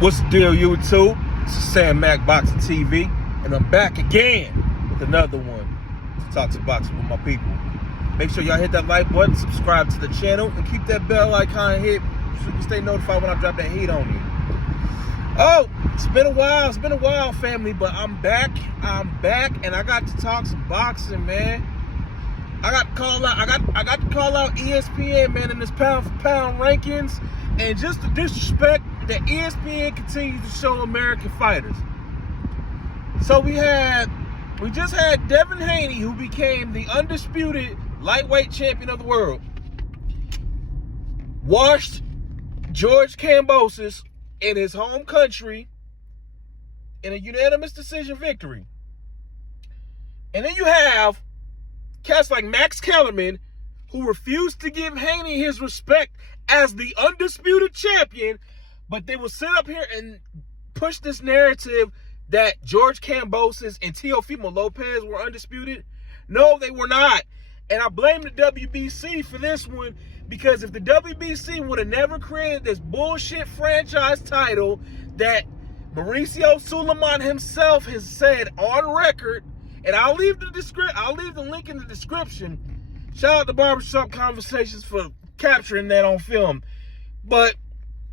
What's the deal, YouTube? This is Sam Mac Boxing TV, and I'm back again with another one to talk to boxing with my people. Make sure y'all hit that like button, subscribe to the channel, and keep that bell icon hit so you can stay notified when I drop that heat on you. Oh, it's been a while, family, but I'm back, and I got to talk some boxing, man. I got to call out ESPN, man, in this pound for pound rankings, and just the disrespect that ESPN continues to show American fighters. So we just had Devin Haney, who became the undisputed lightweight champion of the world, washed George Kambosos in his home country in a unanimous decision victory. And then you have cats like Max Kellerman, who refused to give Haney his respect as the undisputed champion, but they will sit up here and push this narrative that George Kambosos and Teofimo Lopez were undisputed. No, they were not. And I blame the WBC for this one, because if the WBC would have never created this bullshit franchise title that Mauricio Suleiman himself has said on record, and I'll leave the link in the description. Shout out to Barbershop Conversations for capturing that on film. But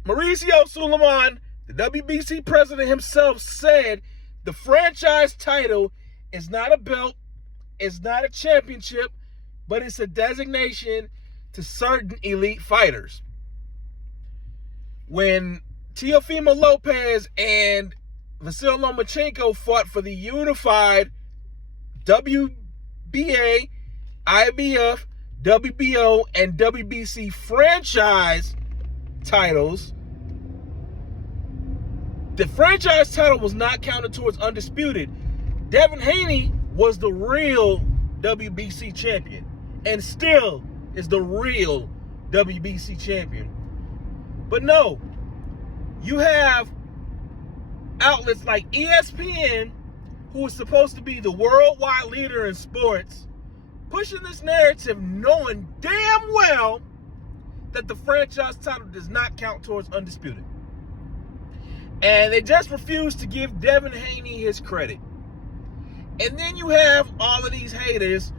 Mauricio Suleiman, the WBC president himself, said the franchise title is not a belt, it's not a championship, but it's a designation to certain elite fighters. When Teofimo Lopez and Vasyl Lomachenko fought for the unified WBA, IBF, WBO, and WBC franchise titles, the franchise title was not counted towards undisputed. Devin Haney was the real WBC champion and still is the real WBC champion. But no, you have outlets like ESPN, who is supposed to be the worldwide leader in sports, pushing this narrative knowing damn well that the franchise title does not count towards undisputed. And they just refuse to give Devin Haney his credit. And then you have all of these haters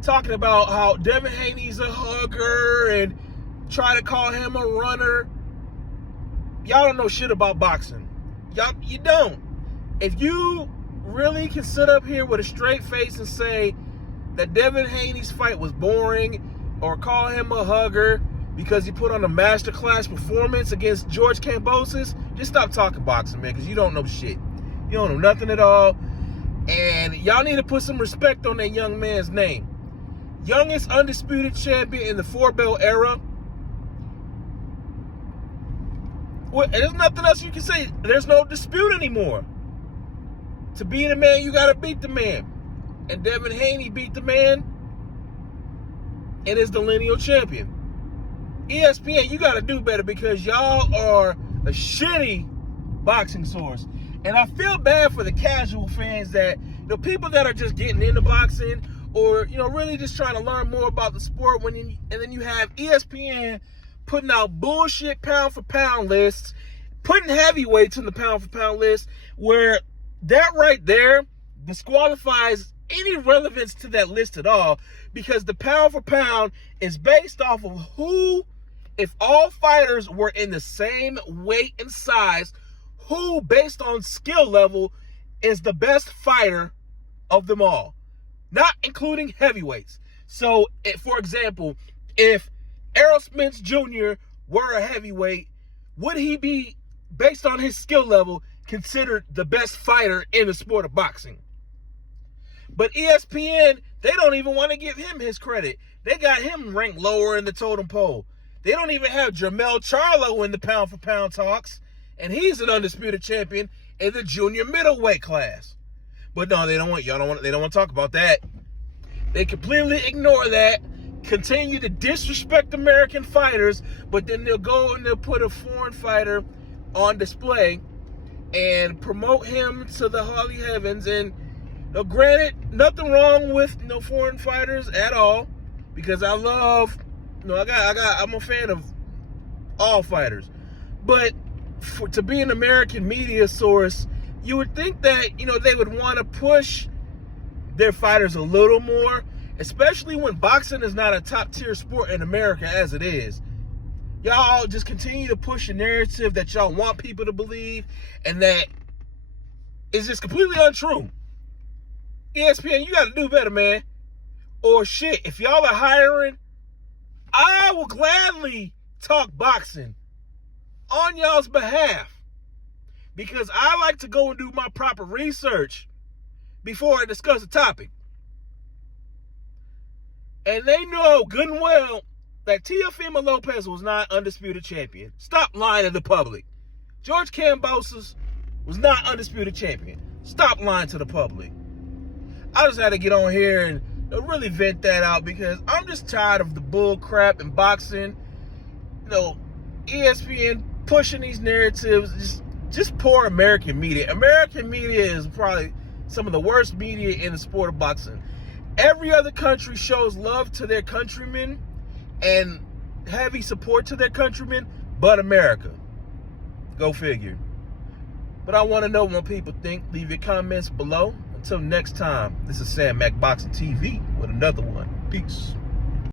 talking about how Devin Haney's a hugger and try to call him a runner. Y'all don't know shit about boxing. You don't. If you really can sit up here with a straight face and say that Devin Haney's fight was boring, or call him a hugger because he put on a masterclass performance against George Kambosos, just stop talking boxing, man, because you don't know shit. You don't know nothing at all. And y'all need to put some respect on that young man's name. Youngest undisputed champion in the four-belt era. Well, there's nothing else you can say. There's no dispute anymore. To be the man, you got to beat the man. And Devin Haney beat the man and is the lineal champion. ESPN, you got to do better, because y'all are a shitty boxing source. And I feel bad for the casual fans, that the people that are just getting into boxing, or really just trying to learn more about the sport, and then you have ESPN putting out bullshit pound for pound lists, putting heavyweights in the pound for pound list, where that right there disqualifies any relevance to that list at all, because the pound for pound is based off of who, if all fighters were in the same weight and size, who, based on skill level, is the best fighter of them all, not including heavyweights. So, for example, if Errol Spence Jr. were a heavyweight, would he be, based on his skill level, considered the best fighter in the sport of boxing? But ESPN, they don't even want to give him his credit. They got him ranked lower in the totem pole. They don't even have Jermell Charlo in the pound for pound talks, and he's an undisputed champion in the junior middleweight class. But no, they don't want to talk about that. They completely ignore that, continue to disrespect American fighters, but then they'll go and they'll put a foreign fighter on display and promote him to the holy heavens. And granted, nothing wrong with foreign fighters at all, because I love, I'm a fan of all fighters. But to be an American media source, you would think that, they would want to push their fighters a little more, especially when boxing is not a top tier sport in America as it is. Y'all just continue to push a narrative that y'all want people to believe, and that is just completely untrue. ESPN, you got to do better, man. Or shit, if y'all are hiring, I will gladly talk boxing on y'all's behalf, because I like to go and do my proper research before I discuss a topic. And they know good and well that Teofimo Lopez was not undisputed champion. Stop lying to the public. George Kambosos was not undisputed champion. Stop lying to the public. I just had to get on here and really vent that out, because I'm just tired of the bull crap in boxing. ESPN pushing these narratives, just poor American media. American media is probably some of the worst media in the sport of boxing. Every other country shows love to their countrymen and heavy support to their countrymen, but America. Go figure. But I want to know what people think. Leave your comments below. Until next time, this is Sam Mac Boxing TV with another one. Peace.